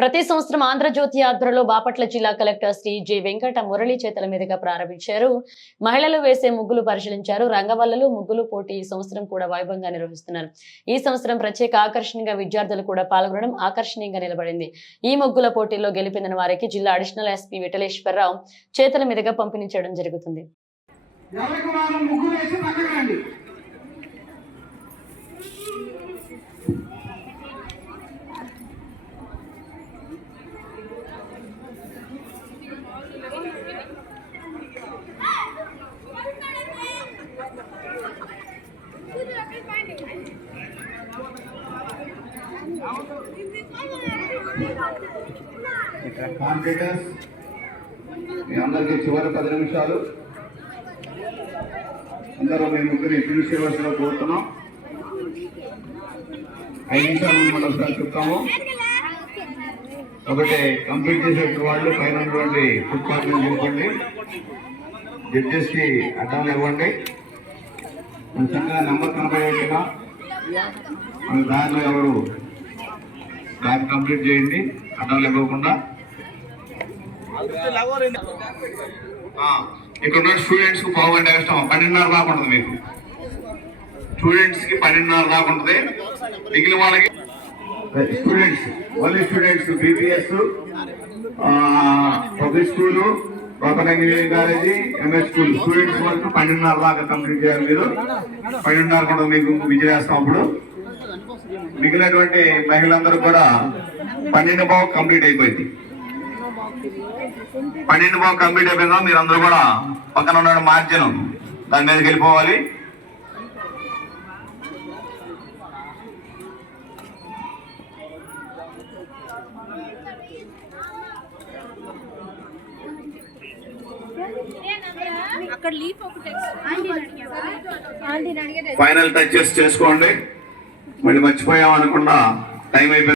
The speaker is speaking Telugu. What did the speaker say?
ప్రతి సంవత్సరం ఆంధ్రజ్యోతి ఆధ్వర్యంలో బాపట్ల జిల్లా కలెక్టర్ శ్రీ జె వెంకట మురళి చేతుల మీదుగా ప్రారంభించారు. మహిళలు వేసే ముగ్గులు పరిశీలించారు. రంగవల్లలు ముగ్గులు పోటీ ఈ సంవత్సరం కూడా వైభవంగా నిర్వహిస్తున్నారు. ఈ సంవత్సరం ప్రత్యేక ఆకర్షణగా విద్యార్థులు కూడా పాల్గొనడం ఆకర్షణీయంగా నిలబడింది. ఈ ముగ్గుల పోటీల్లో గెలిపిన వారికి జిల్లా అడిషనల్ ఎస్పీ విఠలేశ్వరరావు చేతుల మీదుగా పంపిణీ చేయడం జరుగుతుంది. కాంపిటేటర్స్ మీ అందరికీ చివరి 10 నిమిషాలు అందరూ మీ ముగ్గురిని ఫినిష్ చేయవలసిన కోరుతున్నాం. 5 నిమిషాలు మనం ఒకసారి చెప్తాము. ఒకటి కంప్లీట్ చేసే వాళ్ళు పైన ఉన్నటువంటి ఫుడ్ పార్క్ చూపండి, జడ్జెస్ కి అడ్డాలు ఇవ్వండి. మన చక్కగా నెంబర్ కనబడేట్టుగా మన దారిలో ఎవరు దాన్ని కంప్లీట్ చేయండి, అడ్డాలు ఇవ్వకుండా. ఇక్కడ స్టూడెంట్స్ కు పావు గంట ఇష్టం 12:30 దాకా ఉంటుంది. మీకు స్టూడెంట్స్ కి 12:30 దాకా ఉంటుంది. మిగిలిన వాళ్ళకి students only students BPS public school local engineering college MS school students వరకు 12:30 దాకా కంప్లీట్ చేయాలి. మీరు 12:30 కూడా మీకు విజయవేస్తాం. అప్పుడు మిగిలినటువంటి మహిళలందరూ కూడా 12:15 కంప్లీట్ అయిపోయింది. 12:15 కంప్లీట్ అయిపోయిందా మీరందరూ కూడా పక్కన ఉన్న మార్జిన్ దాని మీదకి వెళ్ళిపోవాలి. ఫైనల్ టచెస్ చేసుకోండి. మళ్ళీ మర్చిపోయాం అనకుండా టైం అయిపోయింది.